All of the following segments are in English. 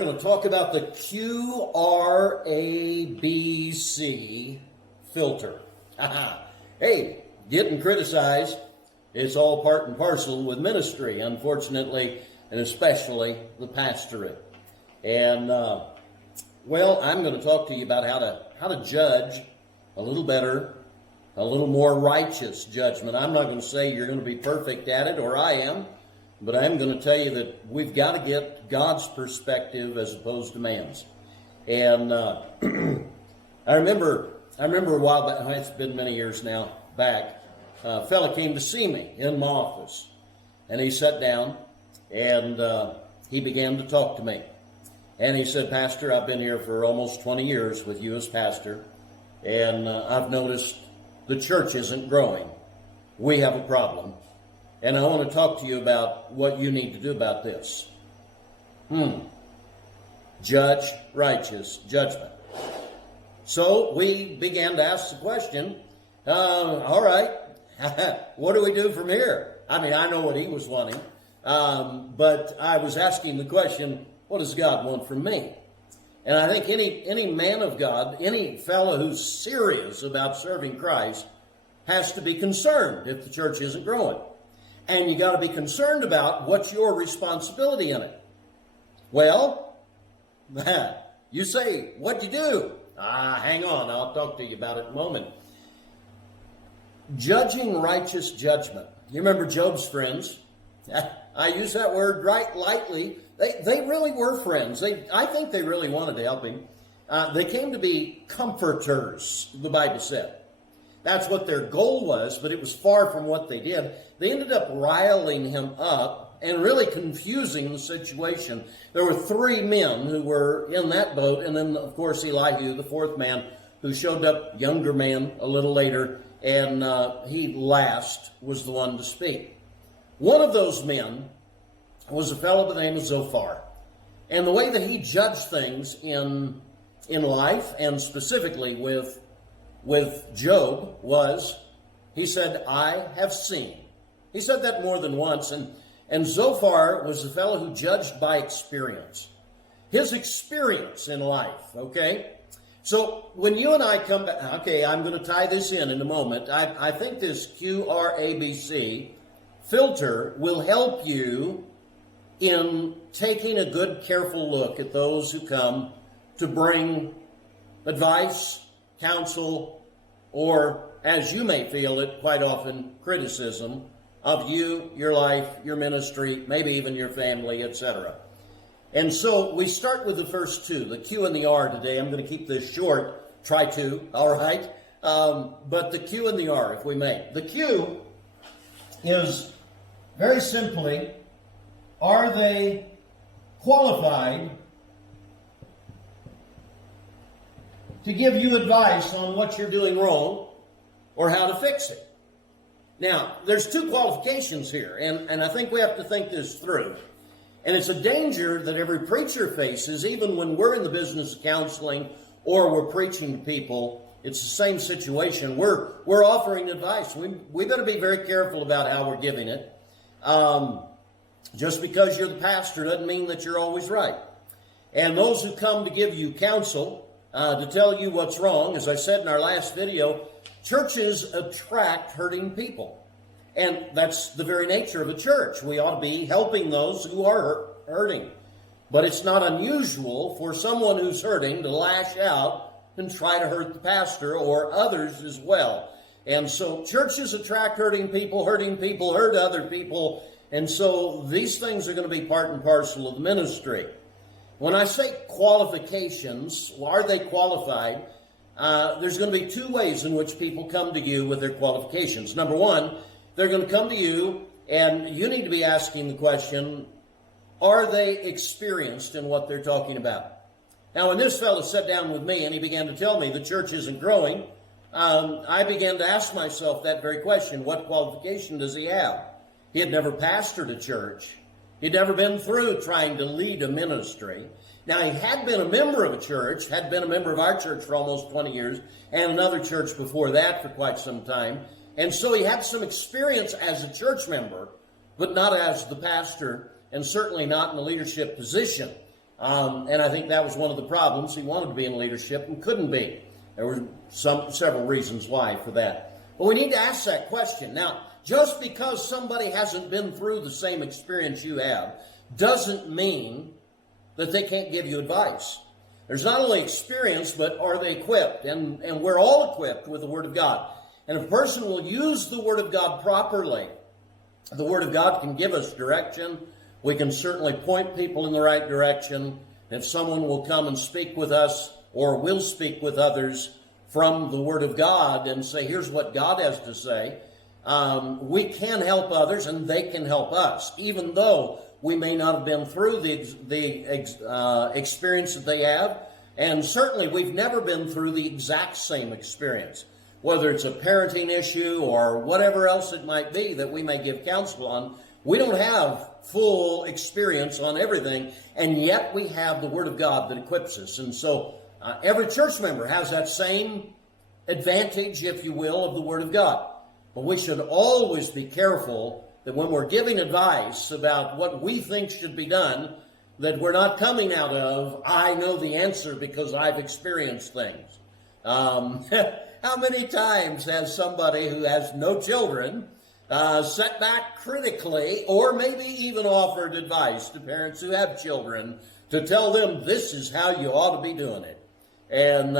We're going to talk about the QRABC filter. Hey, getting criticized, it's all part and parcel with ministry, unfortunately, and especially the pastorate. And, well, I'm going to talk to you about how to judge a little better, a little more righteous judgment. I'm not going to say you're going to be perfect at it, or I am. But I'm going to tell you that we've got to get God's perspective as opposed to man's. And I remember a while back, it's been many years now, back, a fella came to see me in my office. And he sat down and he began to talk to me. And he said, "Pastor, I've been here for almost 20 years with you as pastor. And I've noticed the church isn't growing. We have a problem. And I want to talk to you about what you need to do about this." Judge righteous judgment. So we began to ask the question, all right, what do we do from here? I mean, I know what he was wanting, but I was asking the question, what does God want from me? And I think any man of God, any fellow who's serious about serving Christ has to be concerned if the church isn't growing. And you got to be concerned about what's your responsibility in it. Well, you say, what'd you do? Hang on, I'll talk to you about it in a moment. Judging righteous judgment. You remember Job's friends? I use that word right lightly. They really were friends. I think they really wanted to help him. They came to be comforters, the Bible said. That's what their goal was, but it was far from what they did. They ended up riling him up and really confusing the situation. There were three men who were in that boat, and then, of course, Elihu, the fourth man, who showed up, younger man, a little later, and he last was the one to speak. One of those men was a fellow by the name of Zophar. And the way that he judged things in life, and specifically with Job, was, he said, "I have seen." He said that more than once, and Zophar was a fellow who judged by experience. His experience in life, okay? So when you and I come back, okay, I'm going to tie this in a moment. I think this QRABC filter will help you in taking a good, careful look at those who come to bring advice, counsel, or, as you may feel it, quite often, criticism of you, your life, your ministry, maybe even your family, etc. And so we start with the first two, the Q and the R today. I'm going to keep this short, try to, all right? But the Q and the R, if we may. The Q is, very simply, are they qualified to give you advice on what you're doing wrong or how to fix it? Now, there's two qualifications here, and I think we have to think this through. And it's a danger that every preacher faces, even when we're in the business of counseling or we're preaching to people. It's the same situation. We're offering advice. We better be very careful about how we're giving it. Just because you're the pastor doesn't mean that you're always right. And those who come to give you counsel, to tell you what's wrong, as I said in our last video, churches attract hurting people. And that's the very nature of a church. We ought to be helping those who are hurting. But it's not unusual for someone who's hurting to lash out and try to hurt the pastor or others as well. And so churches attract hurting people hurt other people. And so these things are going to be part and parcel of the ministry. When I say qualifications, are they qualified? There's going to be two ways in which people come to you with their qualifications. Number one, they're going to come to you, and you need to be asking the question, are they experienced in what they're talking about? Now, when this fellow sat down with me and he began to tell me the church isn't growing, I began to ask myself that very question. What qualification does he have? He had never pastored a church. He'd never been through trying to lead a ministry. Now, he had been a member of a church, had been a member of our church for almost 20 years, and another church before that for quite some time. And so he had some experience as a church member, but not as the pastor, and certainly not in a leadership position. And I think that was one of the problems. He wanted to be in leadership and couldn't be. There were several reasons why for that. But we need to ask that question. Now, just because somebody hasn't been through the same experience you have doesn't mean that they can't give you advice. There's not only experience, but are they equipped? And we're all equipped with the Word of God. And if a person will use the Word of God properly, the Word of God can give us direction. We can certainly point people in the right direction. If someone will come and speak with us or will speak with others from the Word of God and say, here's what God has to say, we can help others and they can help us, even though we may not have been through the experience that they have. And certainly we've never been through the exact same experience, whether it's a parenting issue or whatever else it might be that we may give counsel on. We don't have full experience on everything, and yet we have the Word of God that equips us. And so every church member has that same advantage, if you will, of the Word of God. But we should always be careful that when we're giving advice about what we think should be done, that we're not coming out of, I know the answer because I've experienced things. How many times has somebody who has no children sat back critically or maybe even offered advice to parents who have children to tell them this is how you ought to be doing it? And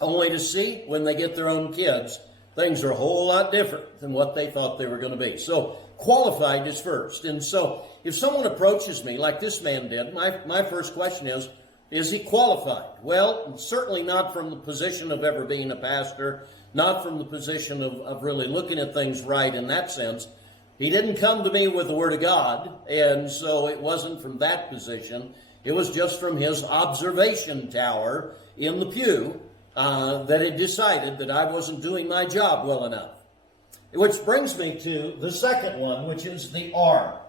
only to see when they get their own kids, things are a whole lot different than what they thought they were going to be. So qualified is first. And so if someone approaches me like this man did, my first question is he qualified? Well, certainly not from the position of ever being a pastor, not from the position of really looking at things right in that sense. He didn't come to me with the Word of God, and so it wasn't from that position. It was just from his observation tower in the pew that he decided that I wasn't doing my job well enough. Which brings me to the second one, which is the R.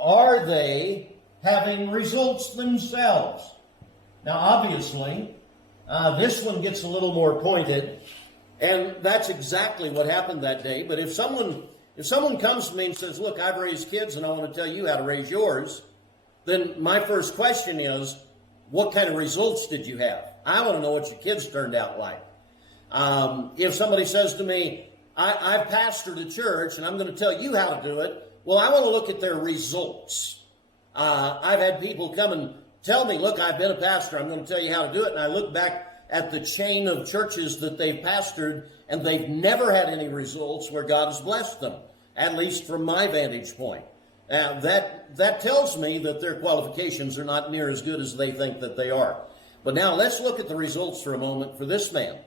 Are they having results themselves? Now, obviously, this one gets a little more pointed, and that's exactly what happened that day. But if someone comes to me and says, look, I've raised kids and I want to tell you how to raise yours, then my first question is, what kind of results did you have? I want to know what your kids turned out like. If somebody says to me, I've pastored a church and I'm going to tell you how to do it, well, I want to look at their results. I've had people come and tell me, look, I've been a pastor, I'm going to tell you how to do it. And I look back at the chain of churches that they've pastored, and they've never had any results where God has blessed them, at least from my vantage point. That tells me that their qualifications are not near as good as they think that they are. But now let's look at the results for a moment for this man.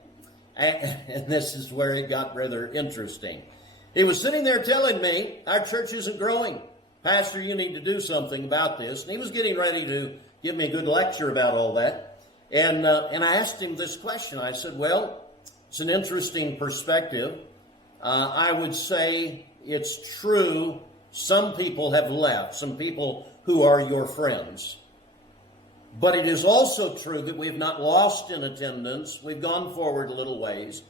And this is where it got rather interesting. He was sitting there telling me, our church isn't growing. Pastor, you need to do something about this. And he was getting ready to give me a good lecture about all that. And I asked him this question. I said, well, it's an interesting perspective. I would say it's true. Some people have left, some people who are your friends. But it is also true that we have not lost in attendance. We've gone forward a little ways,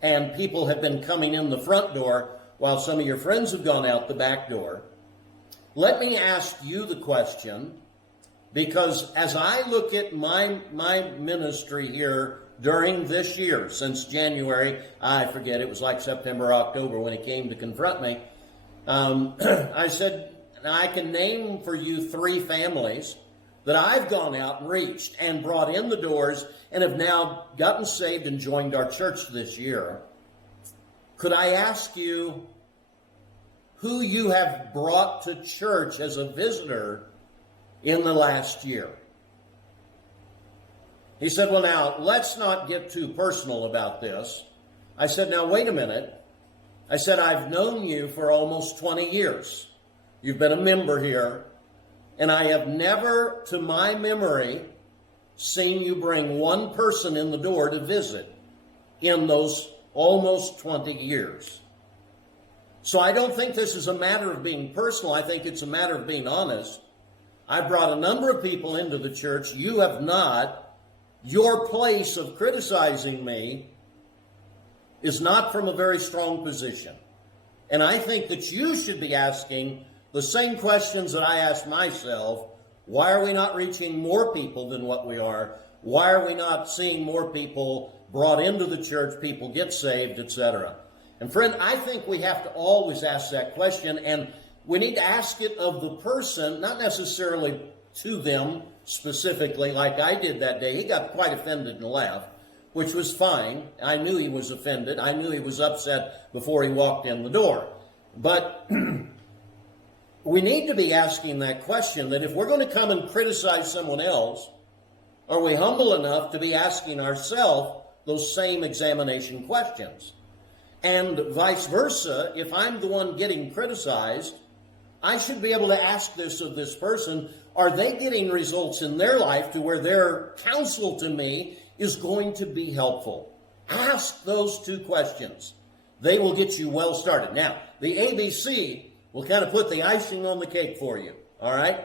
and people have been coming in the front door while some of your friends have gone out the back door. Let me ask you the question, because as I look at my ministry here during this year, since January, I forget, it was like September, October when he came to confront me, I said, I can name for you 3 families that I've gone out and reached and brought in the doors and have now gotten saved and joined our church this year. Could I ask you who you have brought to church as a visitor in the last year? He said, well, now, let's not get too personal about this. I said, now, wait a minute. I said, I've known you for almost 20 years. You've been a member here, and I have never, to my memory, seen you bring one person in the door to visit in those almost 20 years. So I don't think this is a matter of being personal. I think it's a matter of being honest. I brought a number of people into the church. You have not. Your place of criticizing me is not from a very strong position. And I think that you should be asking the same questions that I ask myself. Why are we not reaching more people than what we are? Why are we not seeing more people brought into the church, people get saved, etc.? And friend, I think we have to always ask that question, and we need to ask it of the person, not necessarily to them specifically, like I did that day. He got quite offended and left, which was fine. I knew he was offended. I knew he was upset before he walked in the door. But we need to be asking that question, that if we're going to come and criticize someone else, are we humble enough to be asking ourselves those same examination questions? And vice versa, if I'm the one getting criticized, I should be able to ask this of this person. Are they getting results in their life to where their counsel to me is going to be helpful? Ask those two questions. They will get you well started. Now, the ABC will kind of put the icing on the cake for you, all right?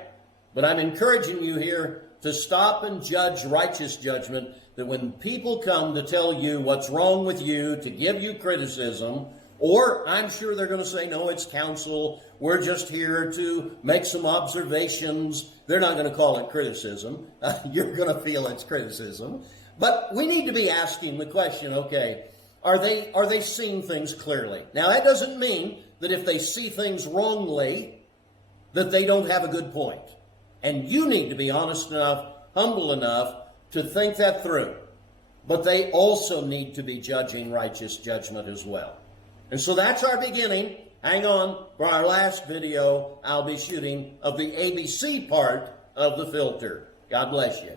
But I'm encouraging you here to stop and judge righteous judgment, that when people come to tell you what's wrong with you, to give you criticism, or I'm sure they're going to say, no, it's counsel, we're just here to make some observations. They're not going to call it criticism. You're going to feel it's criticism. But we need to be asking the question, okay, are they seeing things clearly? Now, that doesn't mean that if they see things wrongly, that they don't have a good point. And you need to be honest enough, humble enough to think that through. But they also need to be judging righteous judgment as well. And so that's our beginning. Hang on, for our last video, I'll be shooting of the ABC part of the filter. God bless you.